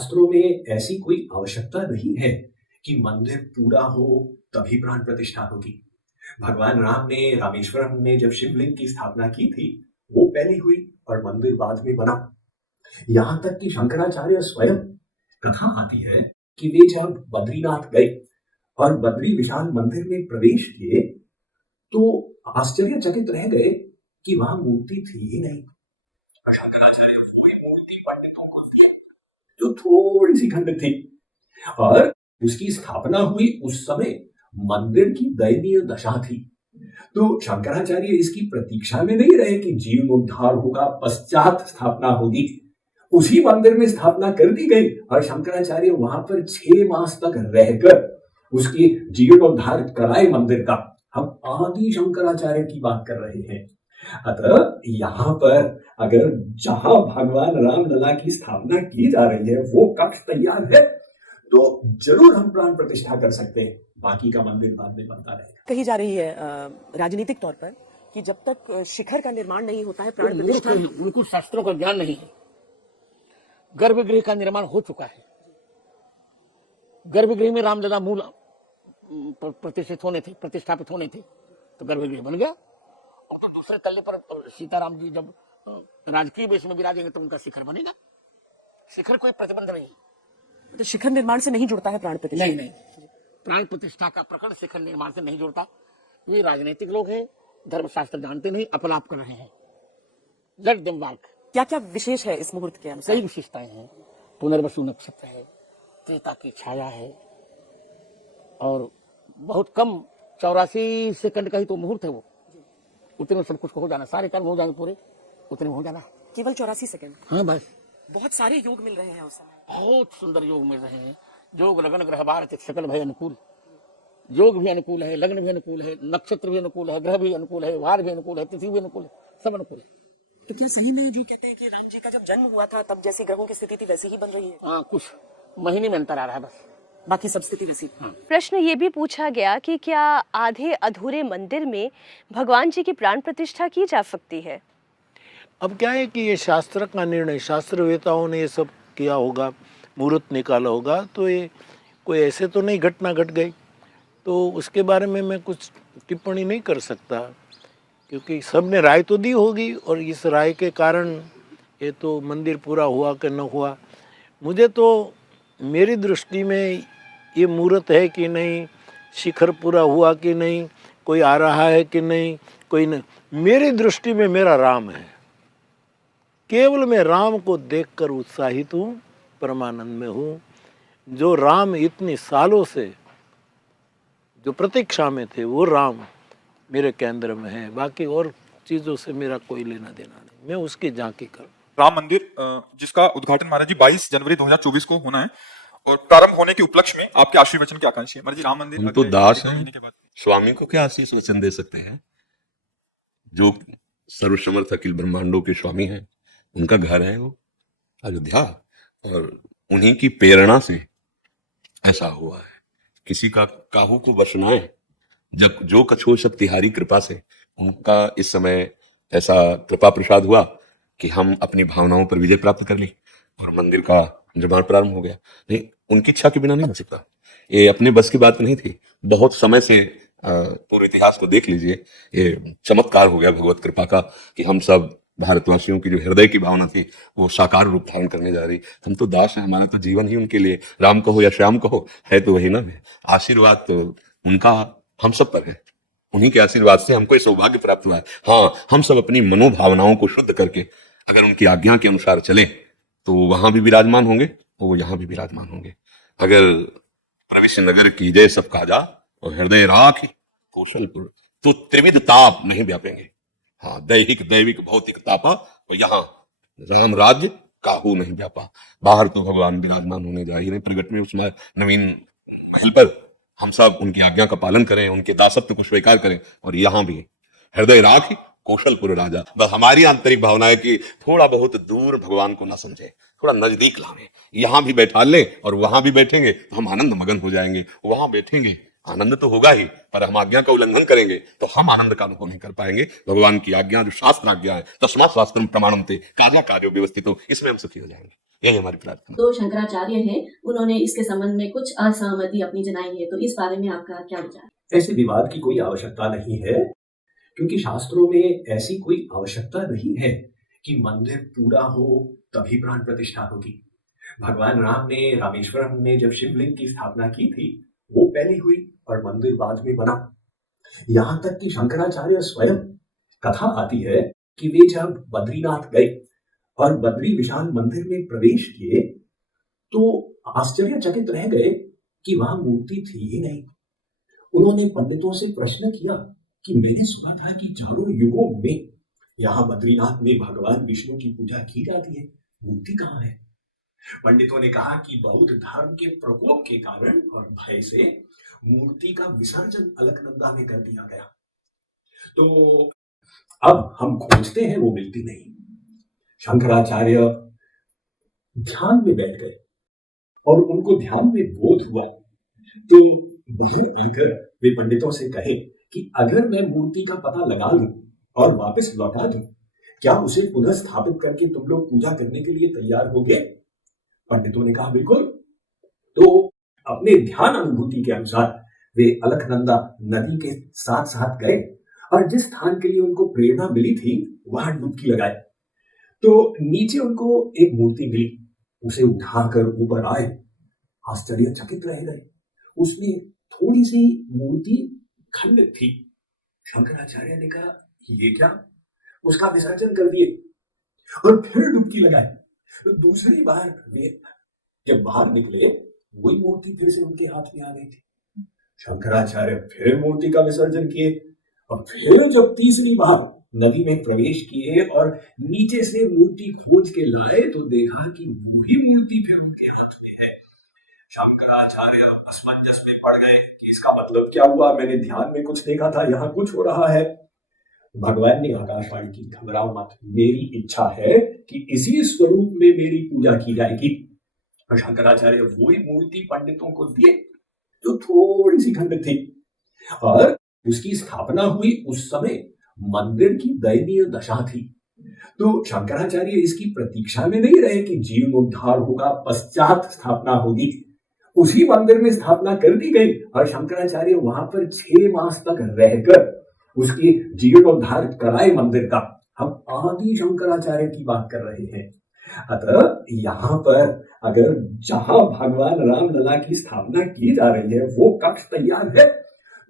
शास्त्रों में ऐसी कोई आवश्यकता नहीं है कि मंदिर पूरा हो तभी प्राण प्रतिष्ठा होगी। भगवान राम ने रामेश्वरम में जब शिवलिंग की स्थापना की थी, वो पहले हुई और मंदिर बाद में बना। यहाँ तक कि शंकराचार्य स्वयं, कथा आती है कि वे जब बद्रीनाथ गए और बद्री विशाल मंदिर में प्रवेश किए तो आश्चर्यचकित रह गए कि वहां मूर्ति थी ही नहीं। और शंकराचार्य वो मूर्ति पंडितों को दिए जो थोड़ी सी खंडित थी, और उसकी स्थापना हुई उस समय मंदिर की दयनीय दशा थी। तो शंकराचार्य इसकी प्रतीक्षा में नहीं रहे कि जीर्णोद्धार होगा, पश्चात स्थापना होगी। उसी मंदिर में स्थापना कर दी गई और शंकराचार्य वहां पर 6 मास तक रहकर उसकी जीर्णोद्धार कराए मंदिर का। हम आदि शंकराचार्य की बात कर रहे हैं। अतः यहाँ पर अगर जहां भगवान रामलला की स्थापना की जा रही है वो कक्ष तैयार है तो जरूर हम प्राण प्रतिष्ठा कर सकते हैं। बाकी का मंदिर बाद में बनता रहेगा। कही जा रही है राजनीतिक तौर पर कि जब तक शिखर का निर्माण नहीं होता है प्राण प्रतिष्ठा। उनको शास्त्रों का ज्ञान नहीं है। गर्भगृह का निर्माण हो चुका है। गर्भगृह में रामलला मूल प्रतिष्ठापित होने थे तो गर्भगृह बन गया। और तो दूसरे तल्ले पर सीताराम जी जब राजकीय वेश में विराजेंगे तो उनका शिखर बनेगा। शिखर कोई प्रतिबंध नहीं। तो शिखर निर्माण से नहीं जुड़ता है प्राण प्रतिष्ठा? नहीं, प्राण प्रतिष्ठा का प्रकरण शिखर निर्माण से नहीं जुड़ता। ये राजनीतिक लोग हैं, धर्मशास्त्र जानते नहीं, अपलाप कर रहे हैं। Let them work. क्या क्या विशेष है इस मुहूर्त के अनुसार? कई विशेषताएं हैं। पुनर्वसु नक्षत्र है, त्रेता की छाया है और बहुत कम 84 सेकंड का ही तो मुहूर्त है। वो उतने में सब कुछ हो जाना, सारे कर्म हो जाएंगे पूरे, उतने में हो जाना। केवल 84 सेकंड? हाँ बस। बहुत सारे योग मिल रहे हैं उस समय। बहुत सुंदर योग मिल रहे हैं। योग लगन ग्रह बार सकल भय अनुकूल। योग भी अनुकूल है, लग्न भी अनुकूल है, नक्षत्र भी अनुकूल है, ग्रह भी अनुकूल है, वार भी अनुकूल है, तिथि भी अनुकूल है, सब अनुकूल है। तो क्या सही में जो कहते हैं कि राम जी का जब जन्म हुआ था तब जैसी ग्रहों की स्थिति थी वैसी ही बन रही है? हाँ, कुछ महीने में अंतर आ रहा है बस, बाकी सब स्थिति वैसी। हाँ। प्रश्न ये भी पूछा गया कि क्या आधे अधूरे मंदिर में भगवान जी की प्राण प्रतिष्ठा की जा सकती है? अब क्या है कि ये शास्त्र का निर्णय, शास्त्रवेताओं ने ये सब किया होगा, मुहूर्त निकाला होगा, तो ये कोई ऐसे तो नहीं घटना घट गई, तो उसके बारे में मैं कुछ टिप्पणी नहीं कर सकता, क्योंकि सब ने राय तो दी होगी और इस राय के कारण ये तो मंदिर पूरा हुआ कि न हुआ। मुझे तो मेरी दृष्टि में ये मुहूर्त है कि नहीं, शिखर पूरा हुआ कि नहीं, कोई आ रहा है कि नहीं, कोई नहीं, मेरी दृष्टि में मेरा राम है। केवल मैं राम को देखकर उत्साहित हूँ, परमानंद में हूँ। जो राम इतनी सालों से जो प्रतीक्षा में थे वो राम मेरे केंद्र में है। बाकी और चीज़ों से मेरा कोई लेना देना नहीं, मैं उसकी झांकी करूँ। राम मंदिर जिसका उद्घाटन महाराज जी 22 जनवरी 2024 को होना है और प्रारंभ होने के उपलक्ष्य में आपके आशीर्वचन की आकांक्षी है। महाराज जी, राम मंदिर हम तो दास हैं, स्वामी को क्या आशीष वचन दे सकते हैं? जो सर्वसमर्थ अखिल ब्रह्मांडों के स्वामी हैं, उनका घर है वो अयोध्या, और उन्हीं की प्रेरणा से ऐसा हुआ है। किसी का काहू को बसनाए जब जो कछो शक्तिहारी कृपा से, उनका इस समय ऐसा कृपा प्रसाद हुआ कि हम अपनी भावनाओं पर विजय प्राप्त कर ली और मंदिर का निर्माण प्रारंभ हो गया। नहीं, उनकी इच्छा के बिना नहीं हो सकता। ये अपने बस की बात नहीं थी। बहुत समय से पूरे इतिहास को देख लीजिए, ये चमत्कार हो गया भगवत कृपा का कि हम सब भारतवासियों की जो हृदय की भावना थी वो साकार रूप धारण करने जा रही। हम तो दास हैं, हमारा तो जीवन ही उनके लिए, राम कहो या श्याम कहो, है तो वही ना। आशीर्वाद तो उनका हम सब पर है। उन्हीं के आशीर्वाद से हमको ये सौभाग्य प्राप्त हुआ है। हाँ, हम सब अपनी मनोभावनाओं को शुद्ध करके अगर उनकी आज्ञा के अनुसार चले तो वहां भी विराजमान होंगे, वो यहाँ भी विराजमान होंगे। अगर प्रविश्य नगर की जय सब काजा और हृदय राख कौशलपुर, तो त्रिविध ताप नहीं व्यापेंगे। हाँ, दैहिक दैविक भौतिक तापा, और यहाँ राम राज्य काहू नहीं व्यापा। बाहर तो भगवान विराजमान होने जा ही नहीं प्रगट में उस नवीन महल पर। हम सब उनकी आज्ञा का पालन करें, उनके दासत्व को स्वीकार करें, और यहाँ भी हृदय राख कौशलपुर राजा। बस हमारी आंतरिक भावना है कि थोड़ा बहुत दूर भगवान को ना समझे, थोड़ा नजदीक लावे। यहाँ भी बैठा ले और वहां भी बैठेंगे तो हम आनंद मगन हो जाएंगे। वहां बैठेंगे आनंद तो होगा ही, पर हम आज्ञा का उल्लंघन करेंगे तो हम आनंद का अनुभव नहीं कर पाएंगे। भगवान की आज्ञा जो शास्त्र आज्ञा है, तस्मात् शास्त्रम प्रमाणम ते कार्य कार्यो व्यवस्थितो, इसमें हम सुखी हो जाएंगे। यही हमारी प्रार्थना। तो शंकराचार्य हैं, उन्होंने इसके संबंध में कुछ असहमति अपनी जनाई है, तो इस बारे में आपका क्या विचार है? ऐसे विवाद की कोई आवश्यकता नहीं है, क्योंकि शास्त्रों में ऐसी कोई आवश्यकता नहीं है कि मंदिर पूरा हो तभी प्राण प्रतिष्ठा होगी। भगवान राम ने रामेश्वरम में जब शिवलिंग की स्थापना की थी, वो पहले हुई और मंदिर बाद में बना। यहां तक कि शंकराचार्य स्वयं, कथा आती है कि वे जब बद्रीनाथ गए और बद्री विशाल मंदिर में प्रवेश किए तो आश्चर्यचकित रह गए कि वहां मूर्ति थी ही नहीं। उन्होंने पंडितों से प्रश्न किया कि मैंने सुना था कि चारों युगों में यहाँ बद्रीनाथ में भगवान विष्णु की पूजा की जाती है, मूर्ति कहाँ है? पंडितों ने कहा कि बौद्ध धर्म के प्रकोप के कारण और भय से मूर्ति का विसर्जन अलकनंदा में कर दिया गया। तो अब हम खोजते हैं, वो मिलती नहीं। शंकराचार्य ध्यान में बैठ गए और उनको ध्यान में बोध हुआ कि वे पंडितों से कहे कि अगर मैं मूर्ति का पता लगा लूं और वापस लौटा दूं, क्या उसे पुनः स्थापित करके तुम लोग पूजा करने के लिए तैयार हो गए? पंडितों ने कहा बिल्कुल। तो अपने ध्यान अनुभूति के अनुसार वे अलकनंदा नदी के साथ साथ गए और जिस स्थान के लिए उनको प्रेरणा मिली थी वहां डुबकी लगाए। तो नीचे उनको एक मूर्ति मिली, उसे उठाकर ऊपर आए, आश्चर्यचकित रह गए। उसमें थोड़ी सी मूर्ति खंडित थी। शंकराचार्य ने कहा ये क्या? उसका विसर्जन कर दिए और फिर डुबकी लगाए। तो दूसरी बार वे जब बाहर निकले, वही मूर्ति फिर से उनके हाथ में आ गई थी। शंकराचार्य फिर मूर्ति का विसर्जन किए और फिर जब तीसरी बार नदी में प्रवेश किए और नीचे से मूर्ति खोज के लाए तो देखा कि वही मूर्ति फिर उनके हाथ में है। शंकराचार्य असमंजस में पड़ गए कि इसका मतलब क्या हुआ? मैंने ध्यान में कुछ देखा था, यहाँ कुछ हो रहा है। भगवान ने आकाशवाणी की, घबराओ मत, मेरी इच्छा है कि इसी स्वरूप में मेरी पूजा की जाएगी। और शंकराचार्य वही मूर्ति पंडितों को दिए जो थोड़ी सी खंडित थी और उसकी स्थापना हुई। उस समय मंदिर की दयनीय दशा थी। तो शंकराचार्य इसकी प्रतीक्षा में नहीं रहे कि जीर्णोद्धार होगा, पश्चात स्थापना होगी। उसी मंदिर में स्थापना कर दी गई और शंकराचार्य वहां पर 6 मास तक रहकर उसकी जीर्णोद्धार कराए मंदिर का। हम आदि शंकराचार्य की बात कर रहे हैं। अतः यहाँ पर अगर जहां भगवान रामलला की स्थापना की जा रही है वो कक्ष तैयार है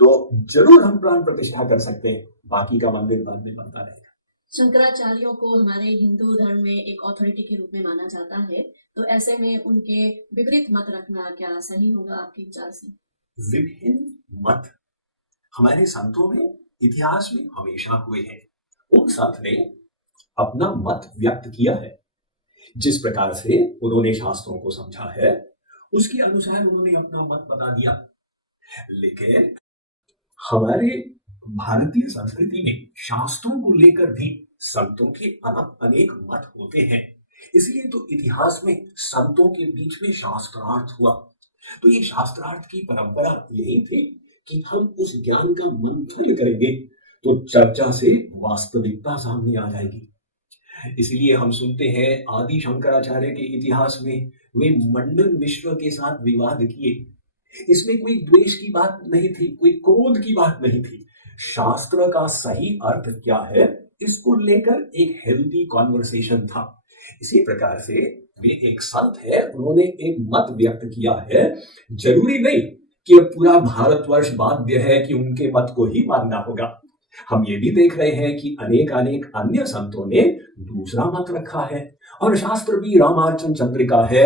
तो जरूर हम प्राण प्रतिष्ठा कर सकते हैं। बाकी का मंदिर बाद में बनता रहेगा। शंकराचार्यों को हमारे हिंदू धर्म में एक ऑथोरिटी के रूप में माना जाता है, तो ऐसे में उनके विपरीत मत रखना क्या सही होगा आपके विचार से? विभिन्न मत हमारे संतों में इतिहास में हमेशा हुए हैं। उन संत ने अपना मत व्यक्त किया है, जिस प्रकार से उन्होंने शास्त्रों को समझा है उसके अनुसार उन्होंने अपना मत बता दिया। लेकिन हमारे भारतीय संस्कृति में शास्त्रों को लेकर भी संतों के अनेक मत होते हैं। इसलिए तो इतिहास में संतों के बीच में शास्त्रार्थ हुआ। तो ये शास्त्रार्थ की परंपरा यही थी कि हम उस ज्ञान का मंथन करेंगे तो चर्चा से वास्तविकता सामने आ जाएगी। इसलिए हम सुनते हैं आदि शंकराचार्य के इतिहास में वे मंडन मिश्र के साथ विवाद किए। इसमें कोई द्वेष की बात नहीं थी, कोई क्रोध की बात नहीं थी। शास्त्र का सही अर्थ क्या है इसको लेकर एक हेल्दी कॉन्वर्सेशन था। इसी प्रकार से वे एक संत है, उन्होंने एक मत व्यक्त किया है। जरूरी नहीं कि पूरा भारतवर्ष बाध्य है कि उनके मत को ही मानना होगा। हम ये भी देख रहे हैं कि अनेक अन्य संतों ने दूसरा मत रखा है और शास्त्र भी रामार्चन चंद्रिका है,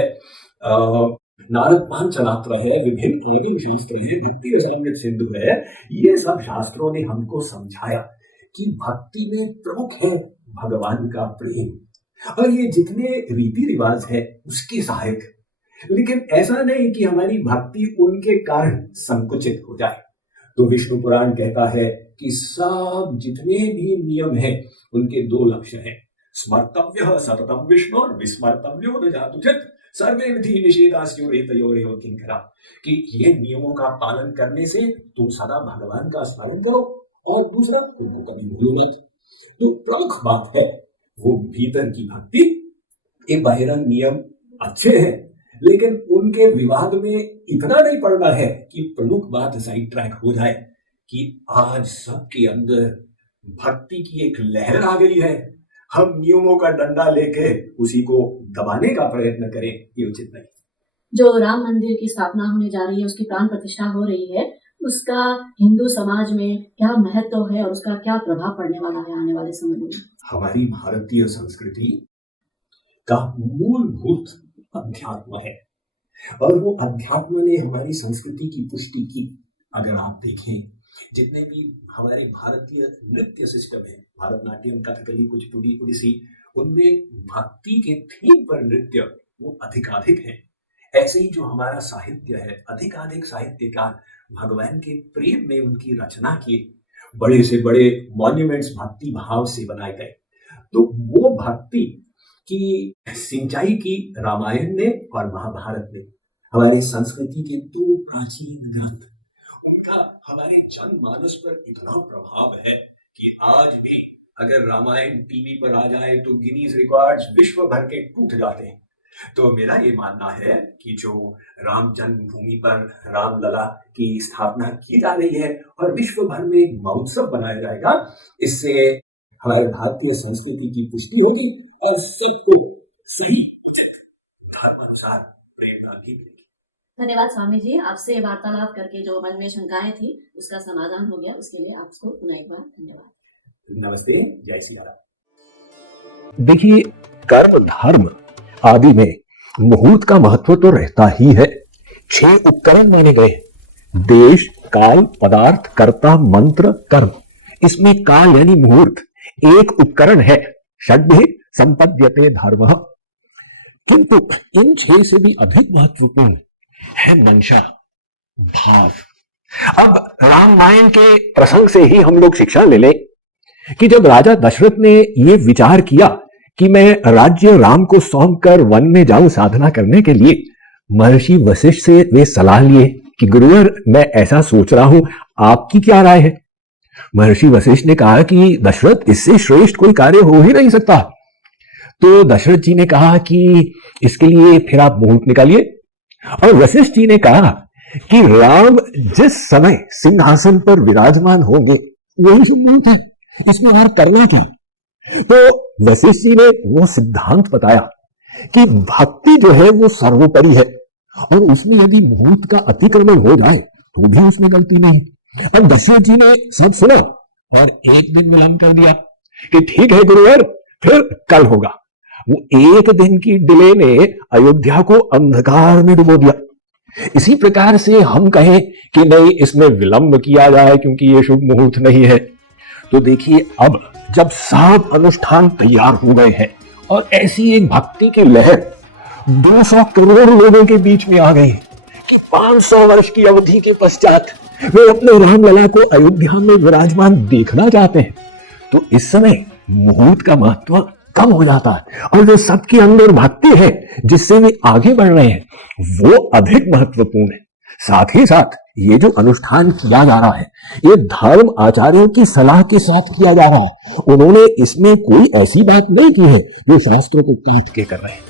नारद पांचरात्र है, विभिन्न शास्त्र है, भक्ति रसामृत सिंधु है। ये सब शास्त्रों ने हमको समझाया कि भक्ति में प्रमुख है भगवान का प्रेम और ये जितने रीति रिवाज है उसके सहायक। लेकिन ऐसा नहीं कि हमारी भक्ति उनके कारण संकुचित हो जाए। तो विष्णु पुराण कहता है कि सब जितने भी नियम हैं उनके 2 लक्ष्य हैं, स्मर्तव्य सततम विष्णु और विस्मर्तव्यो न जातुचित सर्वे विधि निषेधास्योरेतयोरेव किंकरा, कि ये नियमों का पालन करने से तुम सदा भगवान का स्मरण करो और दूसरा उनको कभी भूलो मत। तो प्रमुख बात है वो भीतर की भक्ति। ये बहिरंग नियम अच्छे हैं, लेकिन उनके विवाद में इतना नहीं पड़ना है कि प्रमुख बात साइड ट्रैक हो जाए कि आज सबके अंदर भक्ति की एक लहर आ गई है। हम नियमों का डंडा लेके उसी को दबाने का प्रयत्न करें, ये उचित नहीं। जो राम मंदिर की स्थापना होने जा रही है, उसकी प्राण प्रतिष्ठा हो रही है, उसका हिंदू समाज में क्या महत्व है और उसका क्या प्रभाव पड़ने वाला है आने वाले समय में? हमारी भारतीय संस्कृति का मूलभूत अध्यात्म है और वो अध्यात्म ने हमारी संस्कृति की पुष्टि की। अगर आप देखें, जितने भी हमारे भारतीय नृत्य सिस्टम है, भारतनाट्यम, कथकली, कुचिपुड़ी, ओडिसी, उनमें भक्ति के थीम पर नृत्य वो अधिकाधिक है। ऐसे ही जो हमारा साहित्य है, अधिकाधिक साहित्यकार भगवान के प्रेम में उनकी रचना किए, बड़े से बड़े मॉन्यूमेंट्स भक्ति भाव से बनाए गए। तो वो भक्ति की सिंचाई की रामायण ने और महाभारत ने। हमारी संस्कृति के दो प्राचीन ग्रंथ, उनका हमारे जनमानस पर इतना प्रभाव है कि आज भी अगर रामायण टीवी पर आ जाए तो गिनीज रिकॉर्ड्स विश्व भर के टूट जाते हैं। तो मेरा ये मानना है कि जो राम जन्मभूमि पर रामलला की स्थापना की जा रही है और विश्व भर में एक महोत्सव बनाया जाएगा, इससे हमारे भारतीय संस्कृति की पुष्टि होगी और सबको सही धर्म अनुसार प्रेरणा भी मिलेगी। धन्यवाद स्वामी जी, आपसे वार्तालाप करके जो मन में शंकाएं थी उसका समाधान हो गया, उसके लिए आपको पुनः एक बार धन्यवाद। नमस्ते, जय सिया राम। देखिए, कर्म धर्म आदि में मुहूर्त का महत्व तो रहता ही है। 6 उपकरण माने गए: देश, काल, पदार्थ, कर्ता, मंत्र, कर्म। इसमें काल यानी मुहूर्त एक उपकरण है। षड्भिः संपद्यते धर्मः। किंतु इन 6 से भी अधिक महत्वपूर्ण है मंशा, भाव। अब रामायण के प्रसंग से ही हम लोग शिक्षा ले लें कि जब राजा दशरथ ने यह विचार किया कि मैं राज्य राम को सौंप कर वन में जाऊं साधना करने के लिए, महर्षि वशिष्ठ से वे सलाह लिए कि गुरुवर, मैं ऐसा सोच रहा हूं, आपकी क्या राय है? महर्षि वशिष्ठ ने कहा कि दशरथ, इससे श्रेष्ठ कोई कार्य हो ही नहीं सकता। तो दशरथ जी ने कहा कि इसके लिए फिर आप मुहूर्त निकालिए। और वशिष्ठ जी ने कहा कि राम जिस समय सिंहासन पर विराजमान होंगे वही शुभ मुहूर्त है, इसमें और करना क्या? तो वशिष्ठ जी ने वो सिद्धांत बताया कि भक्ति जो है वो सर्वोपरि है और उसमें यदि मुहूर्त का अतिक्रमण हो जाए तो भी उसमें गलती नहीं। अब दशरथ जी ने सब सुना और एक दिन विलंब कर दिया कि ठीक है गुरुवर, फिर कल होगा। वो एक दिन की डिले ने अयोध्या को अंधकार में डुबो दिया। इसी प्रकार से हम कहें कि नहीं, इसमें विलंब किया जाए क्योंकि ये शुभ मुहूर्त नहीं है, तो देखिए, अब जब सब अनुष्ठान तैयार हो गए हैं और ऐसी एक भक्ति की लहर 200 करोड़ लोगों के बीच में आ गई कि 500 वर्ष की अवधि के पश्चात वे अपने रामलला को अयोध्या में विराजमान देखना चाहते हैं, तो इस समय मुहूर्त का महत्व कम हो जाता है और जो सबके अंदर भक्ति है जिससे वे आगे बढ़ रहे हैं वो अधिक महत्वपूर्ण है। साथ ही साथ ये जो अनुष्ठान किया जा रहा है, ये धर्म आचार्यों की सलाह के साथ किया जा रहा है। उन्होंने इसमें कोई ऐसी बात नहीं की है जो शास्त्रों को काट के कर रहे हैं।